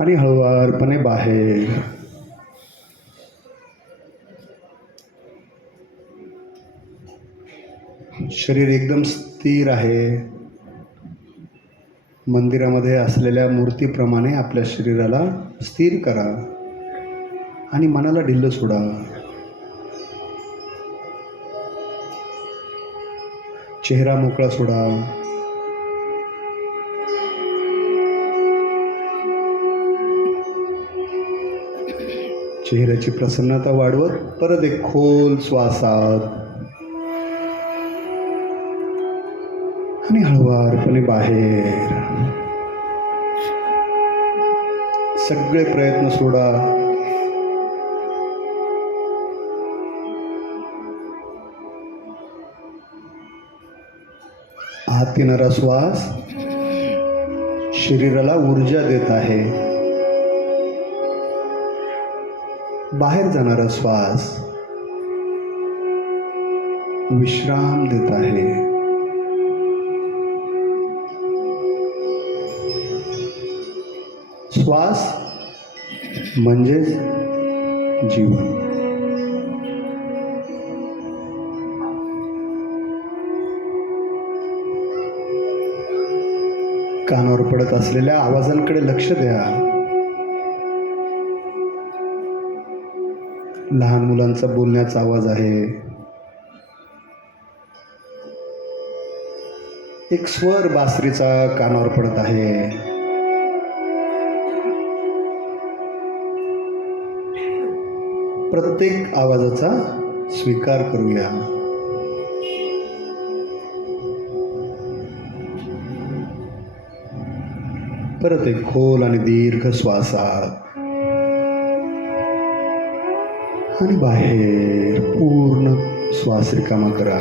आणि हळुवारपणे बाहेर. शरीर एकदम स्थिर आहे. मंदिरामध्ये असलेल्या मूर्तीप्रमाणे आपल्या शरीराला स्थिर करा आणि मनाला ढिल्ल सोडा. चेहरा मोकळा सोडा. चेहऱ्याची प्रसन्नता वाढवत परत एक खोल श्वासात आणि हळुवारपणे बाहेर. सगळे प्रयत्न सोडा. आत येणारा श्वास शरीराला ऊर्जा देत आहे. बाहेर जाणारा श्वास विश्राम देत आहे. श्वास म्हणजेच जीवन. कानावर पडत असलेल्या आवाजांकडे लक्ष द्या. लहान मुलांचा बोलण्याचा आवाज आहे. एक स्वर बासरीचा कानावर पडत आहे. प्रत्येक आवाजाचा स्वीकार करूया. परत एक खोल आणि दीर्घ श्वासात. आणि बाहेर पूर्ण श्वास रिकामा करा.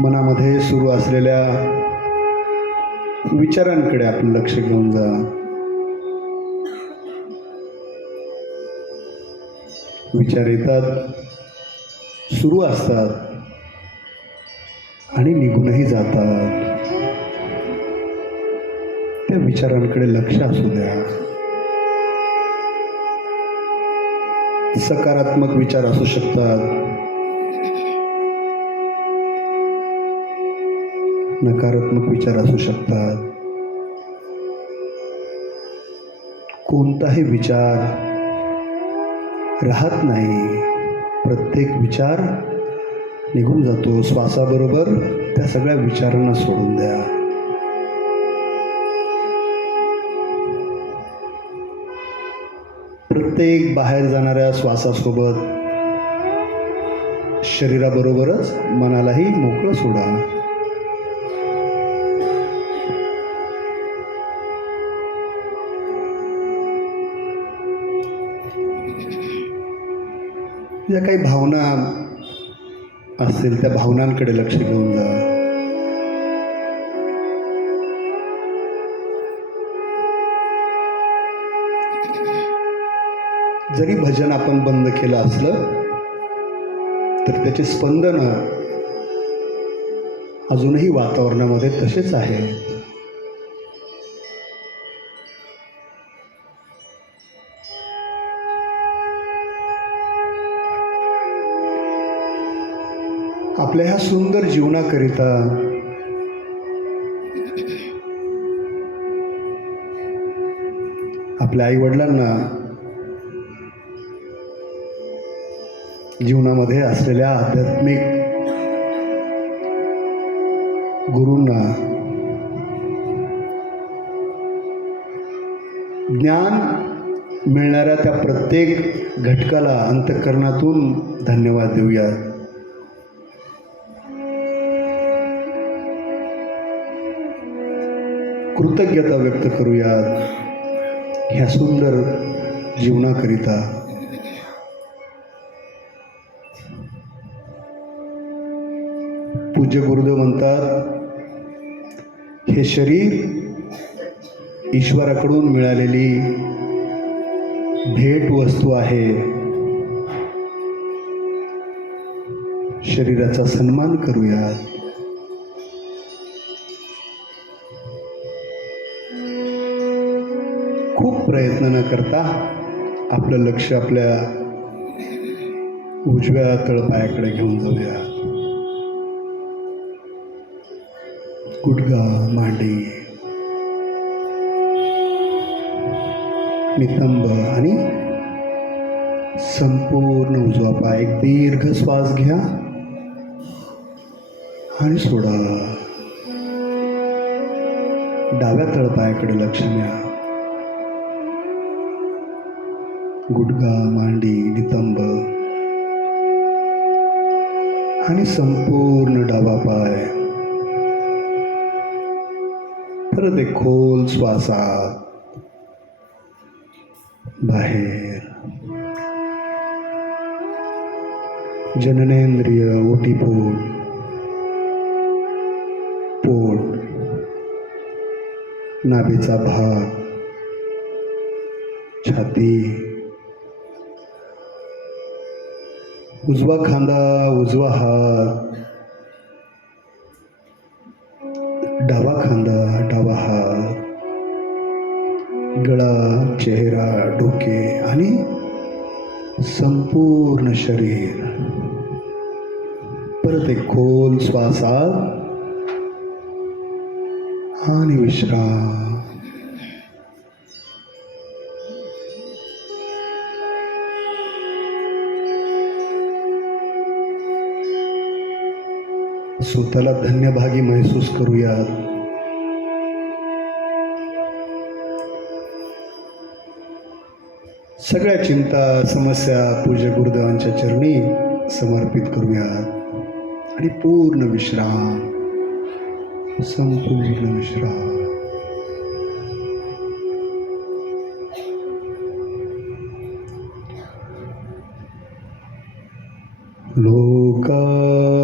मनामध्ये सुरू असलेल्या विचारांकडे आपण लक्ष घेऊन जा. विचार येतात सुरू असतात आणि निघूनही जातात. त्या विचारांकडे लक्ष असू द्या. सकारात्मक विचार असू शकतात. नकारात्मक विचार असू शकतात. कोणताही विचार राहत नाही. प्रत्येक विचार निघून जातो. श्वासाबरोबर त्या सगळ्या विचारांना सोडून द्या. प्रत्येक बाहेर जाणाऱ्या श्वासासोबत शरीराबरोबरच मनालाही मोकळं सोडा. ज्या काही भावना असतील त्या भावनांकडे लक्ष घेऊन जा. जरी भजन आपण बंद केलं असलं तर त्याचे स्पंदनं अजूनही वातावरणामध्ये तसेच आहे. आपल्या ह्या सुंदर जीवनाकरिता आपल्या आई जीवनामध्ये असलेल्या आध्यात्मिक गुरूंना ज्ञान मिळणाऱ्या त्या प्रत्येक घटकाला अंतःकरणातून धन्यवाद देऊया. कृतज्ञता व्यक्त करूयात ह्या सुंदर जीवनाकरिता. पूज्य गुरुदेव म्हणतात हे शरीर ईश्वराकडून मिळालेली भेट वस्तू आहे. शरीराचा सन्मान करूया खूप प्रयत्न न करता आपलं लक्ष आपल्या उजव्या तळपायाकडे घेऊन जाऊया. गुडगा मांडी नितंब आणि संपूर्ण उजवा पाय एक दीर्घ श्वास घ्या आणि सोडा. डाव्या तळपायाकडे लक्ष द्या. गुडगा मांडी नितंब आणि संपूर्ण डावा पाय. परत एक खोल श्वासात. बाहेर. जननेंद्रिय ओटीपोट पोट. नाभीचा भाग. छाती. उजवा खांदा उजवा हात. डावा खांदा डावा हात गळा चेहरा डोके आणि संपूर्ण शरीर. परत एक खोल श्वासात आणि विश्राम. स्वतःला धन्यभागी महसूस करूयात. सगळ्या चिंता समस्या पूज्य गुरुदेवांच्या चरणी समर्पित करूयात. आणि पूर्ण विश्राम संपूर्ण विश्राम. लोका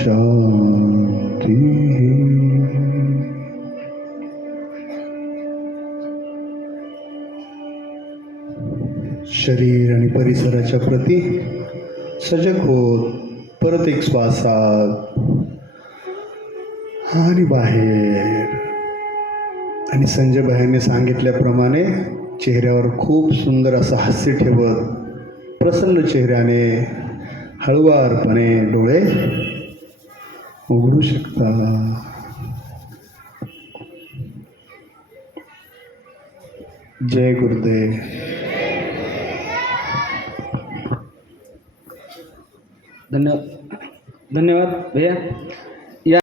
शांती शरीर आणि परिसराच्या प्रती सजग होत परत एक श्वासात आणि बाहेर. आणि संजय भाईने सांगितल्याप्रमाणे चेहऱ्यावर खूप सुंदर असं हास्य ठेवत प्रसन्न चेहऱ्याने हळुवारपणे डोळे उघडू शकता. जय गुरुदेव. धन्यवाद धन्यवाद भैया.